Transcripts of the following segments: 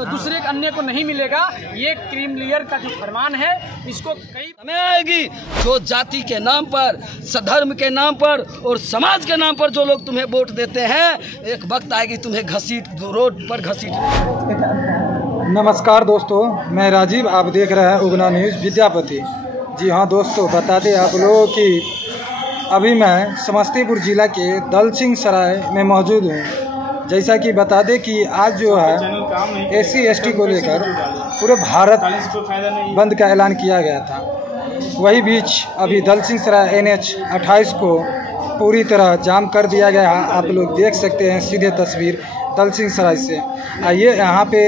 तो दूसरे अन्य को नहीं मिलेगा। ये क्रीम लेयर का जो फरमान है, इसको कई समय आएगी जो जाति के नाम पर, धर्म के नाम पर और समाज के नाम पर जो लोग तुम्हें वोट देते हैं, एक वक्त आएगी तुम्हें घसीट रोड पर घसीट। नमस्कार दोस्तों, मैं राजीव, आप देख रहे हैं उगना न्यूज़ विद्यापति। जी हाँ दोस्तों, बता दें आप लोगों की अभी मैं समस्तीपुर जिला के दलसिंह सराय में मौजूद हूँ। जैसा कि बता दें कि आज जो है SC ST को लेकर पूरे भारत बंद का ऐलान किया गया था। वही बीच अभी दलसिंह सराय NH 28 को पूरी तरह जाम कर दिया गया है। आप लोग देख सकते हैं सीधे तस्वीर दलसिंह सराय से। आइए यहाँ पे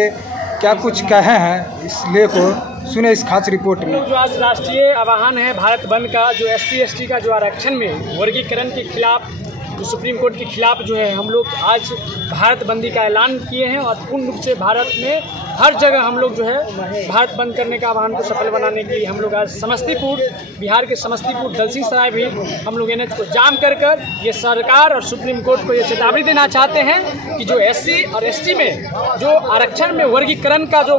क्या कुछ कहे हैं इस ले को सुने इस खास रिपोर्ट में। जो आज राष्ट्रीय आह्वान है भारत बंद का, जो SC ST का जो आरक्षण में वर्गीकरण के खिलाफ, जो सुप्रीम कोर्ट के खिलाफ जो है हम लोग आज भारत बंदी का ऐलान किए हैं और पूर्ण रूप से भारत में हर जगह हम लोग जो है भारत बंद करने का आह्वान को सफल बनाने के लिए हम लोग आज समस्तीपुर, बिहार के समस्तीपुर दलसिंह सराय भी हम लोग NH को जाम कर ये सरकार और सुप्रीम कोर्ट को ये चेतावनी देना चाहते हैं कि जो SC और ST में जो आरक्षण में वर्गीकरण का जो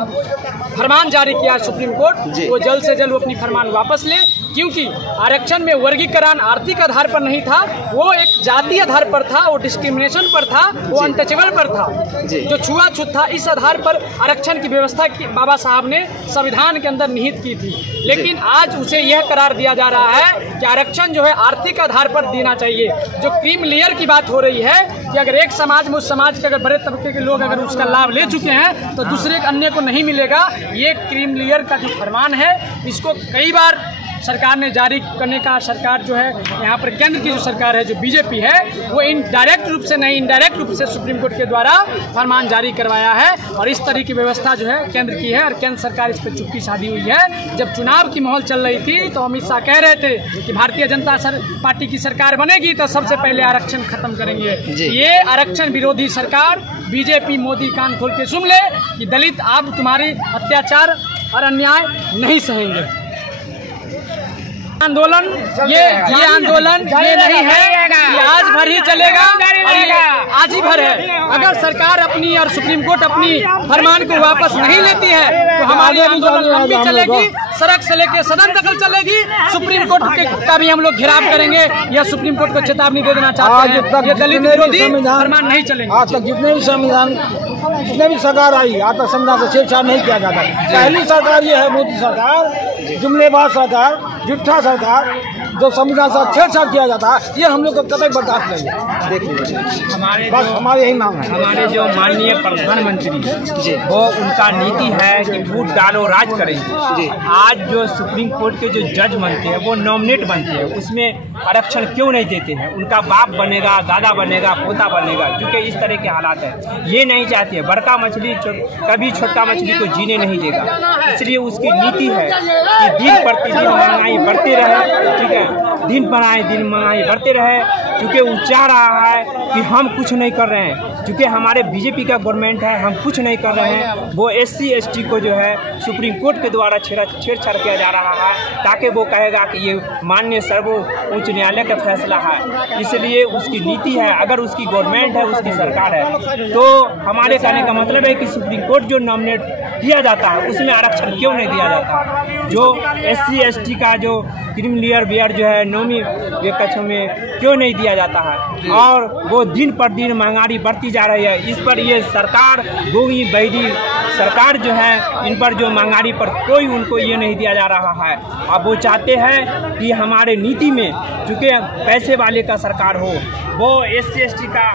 फरमान जारी किया सुप्रीम कोर्ट, वो जल्द से जल्द वो अपनी फरमान वापस ले, क्योंकि आरक्षण में वर्गीकरण आर्थिक आधार पर नहीं था, वो एक जातीय आधार पर था, वो डिस्क्रिमिनेशन पर था, वो अनटचेबल पर था, जो छुआछूत था। इस आधार पर आरक्षण की व्यवस्था की बाबा साहब ने संविधान के अंदर निहित की थी। लेकिन आज उसे यह करार दिया जा रहा है कि आरक्षण जो है आर्थिक आधार पर देना चाहिए। जो क्रीम लेयर की बात हो रही है कि अगर एक समाज में उस समाज के अगर बड़े तबके के लोग अगर उसका लाभ ले चुके हैं तो दूसरे अन्य को नहीं मिलेगा। ये क्रीम लेयर का जो फरमान है, इसको कई बार सरकार ने जारी करने का, सरकार जो है यहाँ पर केंद्र की जो सरकार है, जो BJP है, वो डायरेक्ट रूप से नहीं, इनडायरेक्ट रूप से सुप्रीम कोर्ट के द्वारा फरमान जारी करवाया है। और इस तरह की व्यवस्था जो है केंद्र की है और केंद्र सरकार इस पर चुप्पी साधी हुई है। जब चुनाव की माहौल चल रही थी तो अमित शाह कह रहे थे कि भारतीय जनता पार्टी की सरकार बनेगी तो सबसे पहले आरक्षण खत्म करेंगे। ये आरक्षण विरोधी सरकार BJP मोदी कान खोल के सुन ले कि दलित आप तुम्हारी अत्याचार और अन्याय नहीं सहेंगे। आंदोलन ये आंदोलन ये नहीं है कि आज भर ही चलेगा और ये आज ही भर है। अगर सरकार अपनी और सुप्रीम कोर्ट अपनी फरमान को वापस नहीं लेती है तो हमारी आंदोलन लंबी चलेगी, सड़क से लेकर सदन तक चलेगी। सुप्रीम कोर्ट का भी हम लोग घेराव करेंगे। यह सुप्रीम कोर्ट को चेतावनी दे देना चाहते हैं, ये दलित विरोधी फरमान नहीं चलेंगे। आज तक जितने भी सरकार आई, आज तक संविधान से छेड़छाड़ नहीं किया जाता। पहली सरकार ये है मोदी सरकार, जुमलेबाज सरकार, झूठा सरकार, जो संविधान से छेड़छाड़ किया जाता है, ये हम लोग को कतई बर्दाश्त नहीं है। देखिए हमारे यही मांग है। हमारे जो माननीय प्रधानमंत्री वो उनका नीति है कि वोट डालो राज करेंगे। आज जो सुप्रीम कोर्ट के जो जज बनते हैं वो नॉमिनेट बनते हैं, उसमें आरक्षण क्यों नहीं देते हैं? उनका बाप बनेगा, दादा बनेगा, पोता बनेगा, क्योंकि इस तरह के हालात है। ये नहीं चाहते बड़का मछली कभी छोटा मछली को जीने नहीं देगा। इसलिए उसकी नीति है कि दिन प्रतिदिन महंगाई बढ़ती रहे, ठीक है, दिन पर आए दिन महंगाई बढ़ते रहे, क्योंकि वो चाह रहा है कि हम कुछ नहीं कर रहे हैं। क्योंकि हमारे BJP का गवर्नमेंट है, हम कुछ नहीं कर रहे हैं। वो SC ST को जो है सुप्रीम कोर्ट के द्वारा छेड़छाड़ किया जा रहा है, ताकि वो कहेगा कि ये माननीय सर्वोच्च न्यायालय का फैसला है। इसलिए उसकी नीति है, अगर उसकी गवर्नमेंट है, उसकी सरकार है, तो हमारे कहने का मतलब है कि सुप्रीम कोर्ट जो नॉमिनेट किया जाता है उसमें आरक्षण क्यों नहीं दिया जाता? जो SC ST का जो क्रीम लेयर बियर जो है 9वीं कक्षा में क्यों नहीं दिया जाता है? और वो दिन पर दिन महंगाई बढ़ती जा रही है। इस पर ये सरकार गोगी बैदी सरकार जो है, इन पर जो महंगाई पर कोई उनको ये नहीं दिया जा रहा है। अब वो चाहते हैं कि हमारे नीति में चूँकि पैसे वाले का सरकार हो, वो SC ST का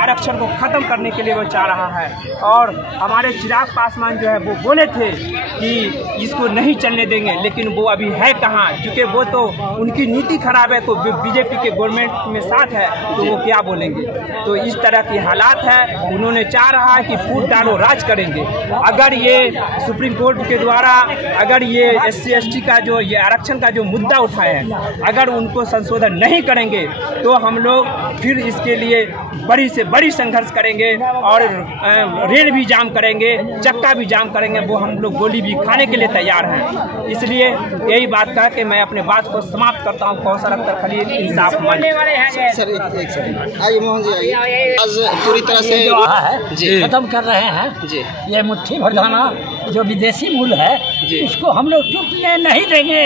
आरक्षण को ख़त्म करने के लिए वो चाह रहा है। और हमारे चिराग पासवान जो है वो बोले थे कि इसको नहीं चलने देंगे, लेकिन वो अभी है कहाँ? क्योंकि वो तो उनकी नीति खराब है, तो BJP के गवर्नमेंट में साथ है तो वो क्या बोलेंगे? तो इस तरह की हालात है। उन्होंने चाह रहा है कि फूट डालो राज करेंगे। अगर ये सुप्रीम कोर्ट के द्वारा अगर ये SC ST का जो ये आरक्षण का जो मुद्दा उठाए हैं, अगर उनको संशोधन नहीं करेंगे तो हम लोग फिर इसके लिए बड़ी से बड़ी संघर्ष करेंगे और रेल भी जाम करेंगे, चक्का भी जाम करेंगे। वो हम लोग गोली भी खाने के लिए तैयार हैं। इसलिए यही बात कह के मैं अपने बात को समाप्त करता हूँ। कौसर अख्तर खलील, इंसाफ मंच। सर एक सेकंड आइए मोहन जी, आइए। आज पूरी तरह से खत्म कर रहे हैं जी। ये लाठी भरधाना जो विदेशी मूल है इसको हम लोग टूटने नहीं देंगे।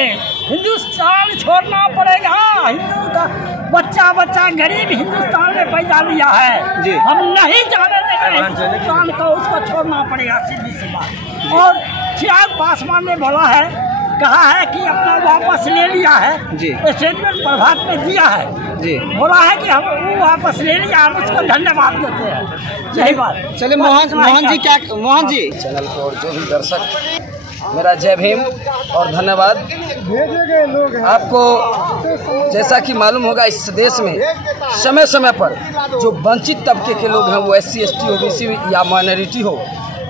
हिंदुस्तान छोड़ना पड़ेगा। हिंदू का बच्चा बच्चा गरीब हिंदुस्तान में पैदा लिया है, हम नहीं जाने देंगे हिंदुस्तान को, उसको छोड़ना पड़ेगा, सीधी सी बात। और चिराग पासवान ने बोला है, कहा है कि अपना वापस ले लिया है, स्टेटमेंट प्रभात में दिया है, बोला है कि हम वो वापस ले लिया, हम उसको धन्यवाद देते हैं। यही बात। चलिए मोहन जी, क्या मोहन जी चैनल को और जो भी दर्शक, मेरा जय भीम और धन्यवाद। आपको जैसा कि मालूम होगा, इस देश में समय समय पर जो वंचित तबके के लोग हैं, वो SC ST OBC या माइनॉरिटी हो,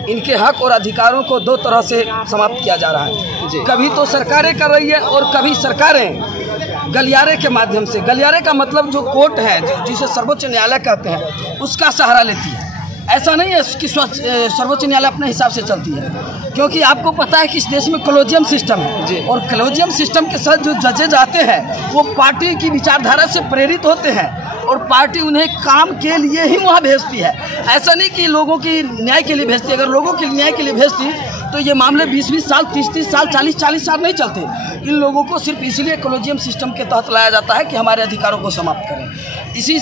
इनके हक और अधिकारों को दो तरह से समाप्त किया जा रहा है। कभी तो सरकारें कर रही है और कभी सरकारें गलियारे के माध्यम से, गलियारे का मतलब जो कोर्ट है जिसे सर्वोच्च न्यायालय कहते हैं, उसका सहारा लेती है। ऐसा नहीं है कि सर्वोच्च न्यायालय अपने हिसाब से चलती है, क्योंकि आपको पता है कि इस देश में कॉलेजियम सिस्टम है और कॉलेजियम सिस्टम के साथ जो जजेज आते हैं वो पार्टी की विचारधारा से प्रेरित होते हैं और पार्टी उन्हें काम के लिए ही वहाँ भेजती है। ऐसा नहीं कि लोगों की न्याय के लिए भेजती है। अगर लोगों के न्याय के लिए भेजती तो ये मामले 20-20 साल, 30-30 साल, 40-40 साल नहीं चलते। इन लोगों को सिर्फ इसलिए कॉलेजियम सिस्टम के तहत लाया जाता है कि हमारे अधिकारों को समाप्त करें। इसी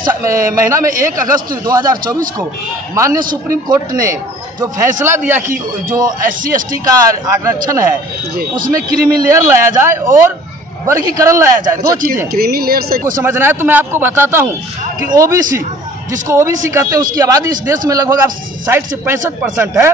महीना में 1 अगस्त 2024 को माननीय सुप्रीम कोर्ट ने जो फैसला दिया कि जो SC ST का आरक्षण है उसमें क्रीमी लेयर लाया जाए और वर्गीकरण लाया जाए। दो चीजें क्रीमी लेयर से को समझना है तो मैं आपको बताता हूँ कि OBC, जिसको OBC कहते हैं, उसकी आबादी इस देश में लगभग 60 से 65% है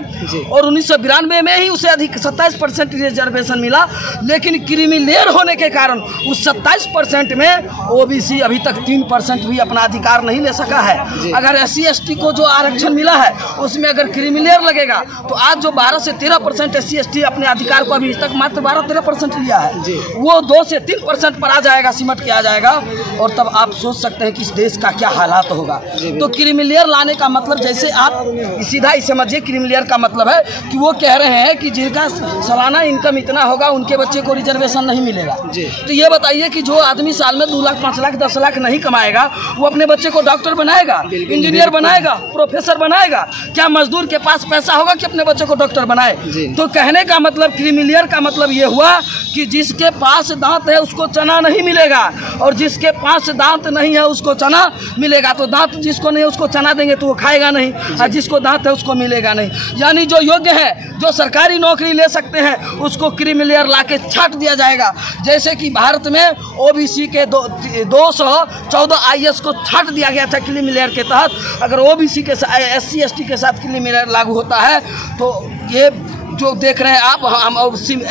और 1992 में ही उसे अधिक 27% रिजर्वेशन मिला। लेकिन क्रीमी लेयर होने के कारण उस 27% में OBC अभी तक 3% भी अपना अधिकार नहीं ले सका है। अगर SC ST को जो आरक्षण मिला है उसमें अगर क्रीमी लेयर लगेगा तो आज जो 12 से 13% SC ST अपने अधिकार को अभी तक मात्र 12-13% लिया है, वो 2 से 3% पर आ जाएगा, सिमट के आ जाएगा। और तब आप सोच सकते हैं कि इस देश का क्या हालात होगा। तो क्रीमी लेयर लाने का मतलब, जैसे आप सीधा ही समझिए, क्रीमी लेयर का मतलब है कि वो कह रहे हैं कि जिनका सालाना इनकम इतना होगा उनके बच्चे को रिजर्वेशन नहीं मिलेगा। तो ये बताइए कि जो आदमी साल में 2 लाख, 5 लाख, 10 लाख नहीं कमाएगा, वो अपने बच्चे को डॉक्टर बनाएगा, इंजीनियर बनाएगा, प्रोफेसर बनाएगा? क्या मजदूर के पास पैसा होगा कि अपने बच्चे को डॉक्टर बनाए? तो कहने का मतलब, क्रीमी लेयर का मतलब ये हुआ कि जिसके पास दांत है उसको चना नहीं मिलेगा और जिसके पास दांत नहीं है उसको चना मिलेगा। तो दांत जिसको नहीं है उसको चना देंगे तो वो खाएगा नहीं, और जिसको दांत है उसको मिलेगा नहीं। यानी जो योग्य है, जो सरकारी नौकरी ले सकते हैं, उसको क्रीमी लेयर ला के छाट दिया जाएगा। जैसे कि भारत में OBC के 214 IAS को छाट दिया गया था क्रीमी लेयर के तहत। अगर OBC के SC ST के साथ क्रीमी लेयर लागू होता है तो ये जो देख रहे हैं आप, हम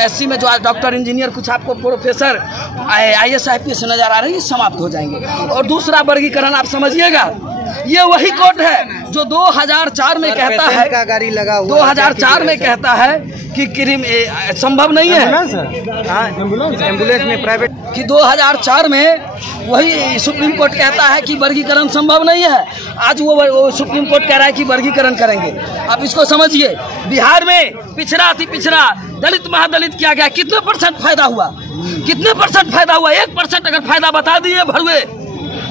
SC में जो आज डॉक्टर, इंजीनियर, कुछ आपको प्रोफेसर, IAS IPS नजर आ रही है, समाप्त हो जाएंगे। और दूसरा वर्गीकरण आप समझिएगा, ये वही कोर्ट है जो 2004 में कहता है, का गाड़ी लगा हुआ 2004 में कहता है कि क्रीमी संभव नहीं है, एम्बुलेंस में प्राइवेट, कि 2004 में वही सुप्रीम कोर्ट कहता है कि वर्गीकरण संभव नहीं है। आज वो सुप्रीम कोर्ट कह रहा है कि वर्गीकरण करेंगे। आप इसको समझिए, बिहार में पिछड़ा अति पिछड़ा, दलित महादलित किया गया, कितने % फायदा हुआ? कितने % फायदा हुआ? 1% अगर फायदा बता दिए भरवे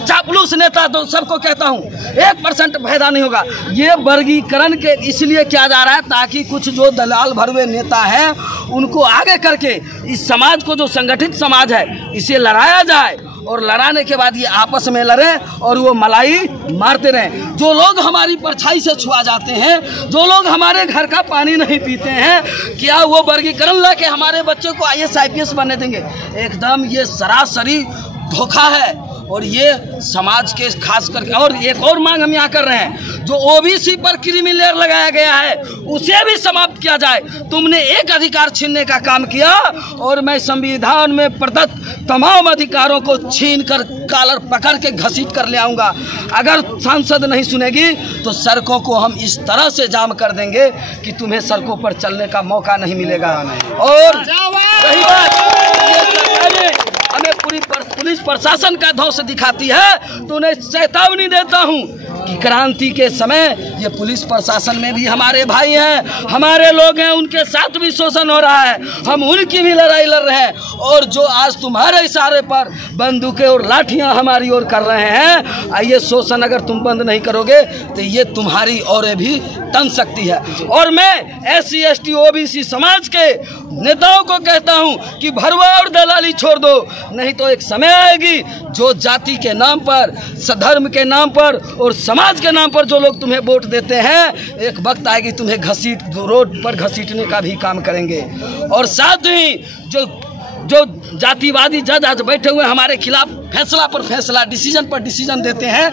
चापलूस नेता, तो सबको कहता हूँ 1% फायदा नहीं होगा। ये वर्गीकरण के इसलिए किया जा रहा है ताकि कुछ जो दलाल भरवे नेता हैं उनको आगे करके इस समाज को, जो संगठित समाज है, इसे लड़ाया जाए और लड़ाने के बाद ये आपस में लड़े और वो मलाई मारते रहें। जो लोग हमारी परछाई से छुआ जाते हैं, जो लोग हमारे घर का पानी नहीं पीते हैं, क्या वो वर्गीकरण ला के हमारे बच्चों को IAS IPS बनने देंगे? एकदम ये सरासरी धोखा है। और ये समाज के खास करके, और एक और मांग हम यहाँ कर रहे हैं, जो OBC पर क्रीमी लेयर लगाया गया है उसे भी समाप्त किया जाए। तुमने एक अधिकार छीनने का काम किया और मैं संविधान में प्रदत्त तमाम अधिकारों को छीन कर कॉलर पकड़ के घसीट कर ले आऊँगा। अगर सांसद नहीं सुनेगी तो सड़कों को हम इस तरह से जाम कर देंगे कि तुम्हें सड़कों पर चलने का मौका नहीं मिलेगा। और रही बात, हमें पूरी पुलिस प्रशासन का ध्वंस दिखाती है, तो उन्हें चेतावनी देता हूँ कि क्रांति के समय ये पुलिस प्रशासन में भी हमारे भाई हैं, हमारे लोग हैं, उनके साथ भी शोषण हो रहा है, हम उनकी भी लड़ाई लड़ रहे हैं। और जो आज तुम्हारे इशारे पर बंदूकें और लाठियां हमारी ओर कर रहे हैं, ये शोषण अगर तुम बंद नहीं करोगे तो ये तुम्हारी ओर भी तन सकती है। और मैं SC ST OBC समाज के नेताओं को कहता हूं कि भरवा और दलाली छोड़ दो, नहीं तो एक समय आएगी जो जाति के नाम पर, धर्म के नाम पर और समाज के नाम पर जो लोग तुम्हें वोट देते हैं, एक वक्त आएगी तुम्हें रोड पर घसीटने का भी काम करेंगे। और साथ ही जो जातिवादी जज आज बैठे हुए हमारे खिलाफ फैसला पर फैसला, डिसीजन पर डिसीजन देते हैं,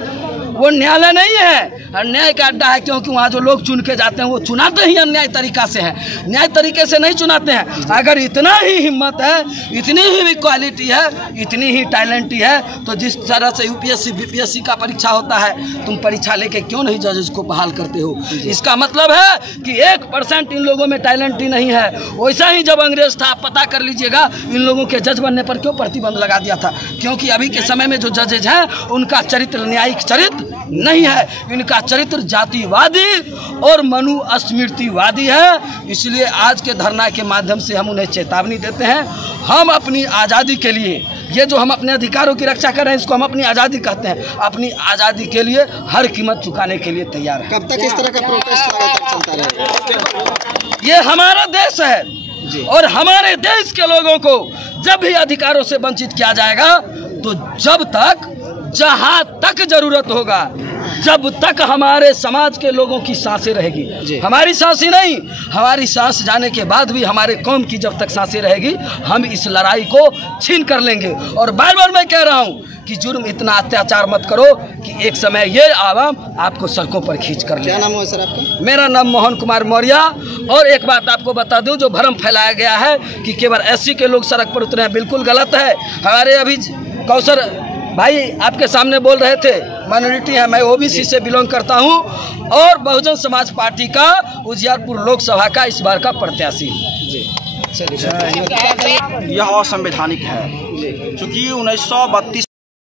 वो न्यायालय नहीं है, अन्याय का अड्डा है। क्योंकि वहाँ जो लोग चुन के जाते हैं वो चुनाते ही अन्याय तरीका से हैं, न्याय तरीके से नहीं चुनाते हैं। अगर इतना ही हिम्मत है, इतनी ही भी क्वालिटी है, इतनी ही टैलेंटी है, तो जिस तरह से UPSC BPSC का परीक्षा होता है, तुम परीक्षा लेके क्यों नहीं जजेस को बहाल करते हो? इसका मतलब है कि 1% इन लोगों में टैलेंट ही नहीं है। वैसा ही जब अंग्रेज था, पता कर लीजिएगा इन लोगों के जज बनने पर क्यों प्रतिबंध लगा दिया था। क्योंकि अभी के समय में जो जजेज हैं उनका चरित्र न्यायिक चरित्र नहीं है, इनका चरित्र जातिवादी और मनुस्मृतिवादी है। इसलिए आज के धरना के माध्यम से हम उन्हें चेतावनी देते हैं। हम अपनी आज़ादी के लिए, ये जो हम अपने अधिकारों की रक्षा कर रहे हैं, इसको हम अपनी आज़ादी कहते हैं, अपनी आज़ादी के लिए हर कीमत चुकाने के लिए तैयार हैं। कब तक इस तरह का प्रोटेस्ट चलता रहेगा? ये हमारा देश है और हमारे देश के लोगों को जब भी अधिकारों से वंचित किया जाएगा, तो जब तक, जहाँ तक जरूरत होगा, जब तक हमारे समाज के लोगों की सांसें रहेगी, हमारी सांसें नहीं, हमारी सांस जाने के बाद भी हमारे कौम की जब तक सांसें रहेगी, हम इस लड़ाई को छीन कर लेंगे। और बार बार मैं कह रहा हूँ कि जुर्म इतना अत्याचार मत करो कि एक समय ये आवाम आपको सड़कों पर खींच कर ले। क्या नाम है सर आपका? मेरा नाम मोहन कुमार मौर्य। और एक बात आपको बता दूं, जो भ्रम फैलाया गया है कि केवल SC के लोग सड़क पर उतरे हैं, बिल्कुल गलत है। हमारे अभी कौशल भाई आपके सामने बोल रहे थे, माइनॉरिटी है, मैं OBC से बिलोंग करता हूं और बहुजन समाज पार्टी का उजियारपुर लोकसभा का इस बार का प्रत्याशी। यह असंवैधानिक है, क्योंकि 1932